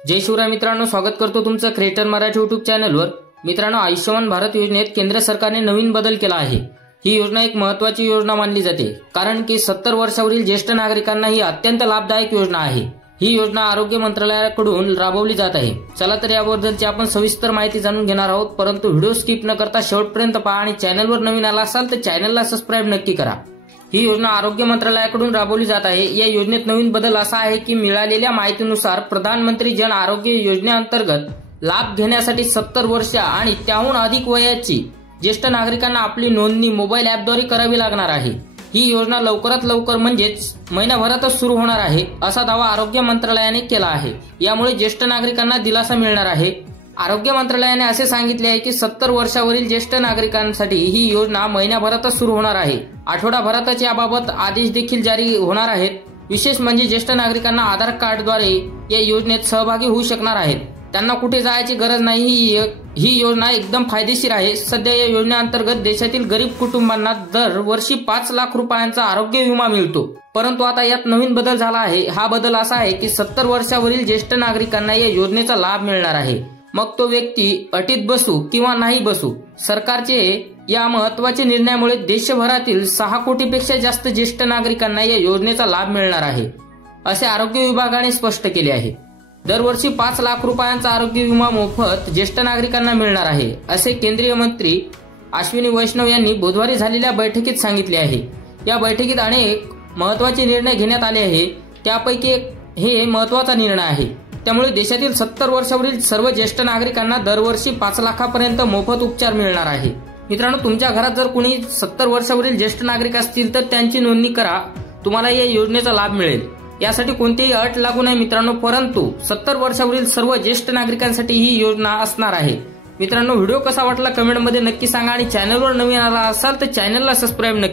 जय शिवराय मित्रांनो, स्वागत करतो तुमचं क्रिएटर मराठी यूट्यूब चॅनलवर। मित्रांनो, आयुष्यमान भारत योजनेत केंद्र सरकारने नवीन बदल केला आहे। ही योजना एक महत्त्वाची योजना मानली जाते, कारण की 70 वर्षावरील ज्येष्ठ नागरिकांना ही अत्यंत लाभदायक योजना आहे। ही योजना आरोग्य मंत्रालयाकडून राबवली जात आहे। चला तर याबद्दलची आपण सविस्तर माहिती जाणून घेणार आहोत, परंतु व्हिडिओ स्किप न करता शेवटपर्यंत पहा आणि चॅनलवर नवीन आला असाल तर चॅनलला सबस्क्राइब नक्की करा। ही योजना आरोग्य मंत्रालयाकडून राबवली जात आहे। या योजनेत नवीन बदल असा आहे की मिळालेल्या माहितीनुसार प्रधानमंत्री जन आरोग्य योजनेअंतर्गत लाभ घेण्यासाठी 70 वर्ष आणि त्याहून अधिक वयाची ज्येष्ठ नागरिकांना आपली नोंदणी मोबाईल ॲपद्वारे करावी लागणार आहे। ही योजना लवकरात लवकर म्हणजेच महिनाभरातच सुरू होणार आहे, असा दावा आरोग्य मंत्रालयाने केला आहे। यामुळे ज्येष्ठ नागरिकांना दिलासा मिळणार आहे। आरोग्य मंत्रालयाने असे सांगितले आहे की 70 वर्षावरील ज्येष्ठ नागरिकांसाठी ही योजना महिनाभरातच सुरू होणार आहे। आठवडाभरातच याबाबत आदेश देखील जारी होणार आहेत। विशेष म्हणजे ज्येष्ठ नागरिकांना आधार कार्डद्वारे या योजनेत सहभागी होऊ शकणार आहेत। त्यांना कुठे जायची गरज नाही। ही योजना एकदम फायदेशीर आहे। सध्या या योजनेअंतर्गत देशातील गरीब कुटुंबांना दरवर्षी 5 लाख रुपयांचा आरोग्य विमा मिळतो, परंतु आता यात नवीन बदल झाला आहे। हा बदल असा आहे की 70 वर्षावरील ज्येष्ठ नागरिकांना या योजनेचा लाभ मिळणार आहे, मग तो व्यक्ती अटीत बसू किंवा नाही बसू। सरकारचे या महत्त्वाच्या निर्णयामुळे देशभरातील 6 कोटीपेक्षा जास्त ज्येष्ठ नागरिकांना या योजनेचा लाभ मिळणार आहे, असे आरोग्य विभागाने स्पष्ट केले आहे। दरवर्षी 5 लाख रुपयांचा आरोग्य विमा मोफत ज्येष्ठ नागरिकांना मिळणार आहे, असे केंद्रीय मंत्री अश्विनी वैष्णव यांनी बुधवारी झालेल्या बैठकीत सांगितले आहे। या बैठकीत अनेक महत्त्वाचे निर्णय घेण्यात आले आहे, त्यापैकी हे महत्त्वाचा निर्णय आहे। त्यामुळे देशातील 70 वर्षावरील सर्व ज्येष्ठ नागरिकांना दरवर्षी 5 लाखापर्यंत मोफत उपचार मिळणार आहे। मित्रांनो, तुमच्या घरात जर कोणी 70 वर्षावरील ज्येष्ठ नागरिक असतील तर त्यांची नोंदणी करा, तुम्हाला या योजनेचा लाभ मिळेल। यासाठी कोणतीही अट लागू नाही मित्रांनो, परंतु 70 वर्षावरील सर्व ज्येष्ठ नागरिकांसाठी ही योजना असणार आहे। मित्रांनो, व्हिडिओ कसा वाटला कमेंटमध्ये नक्की सांगा आणि चॅनलवर नवीन आला असाल तर चॅनलला सबस्क्राइब नक्की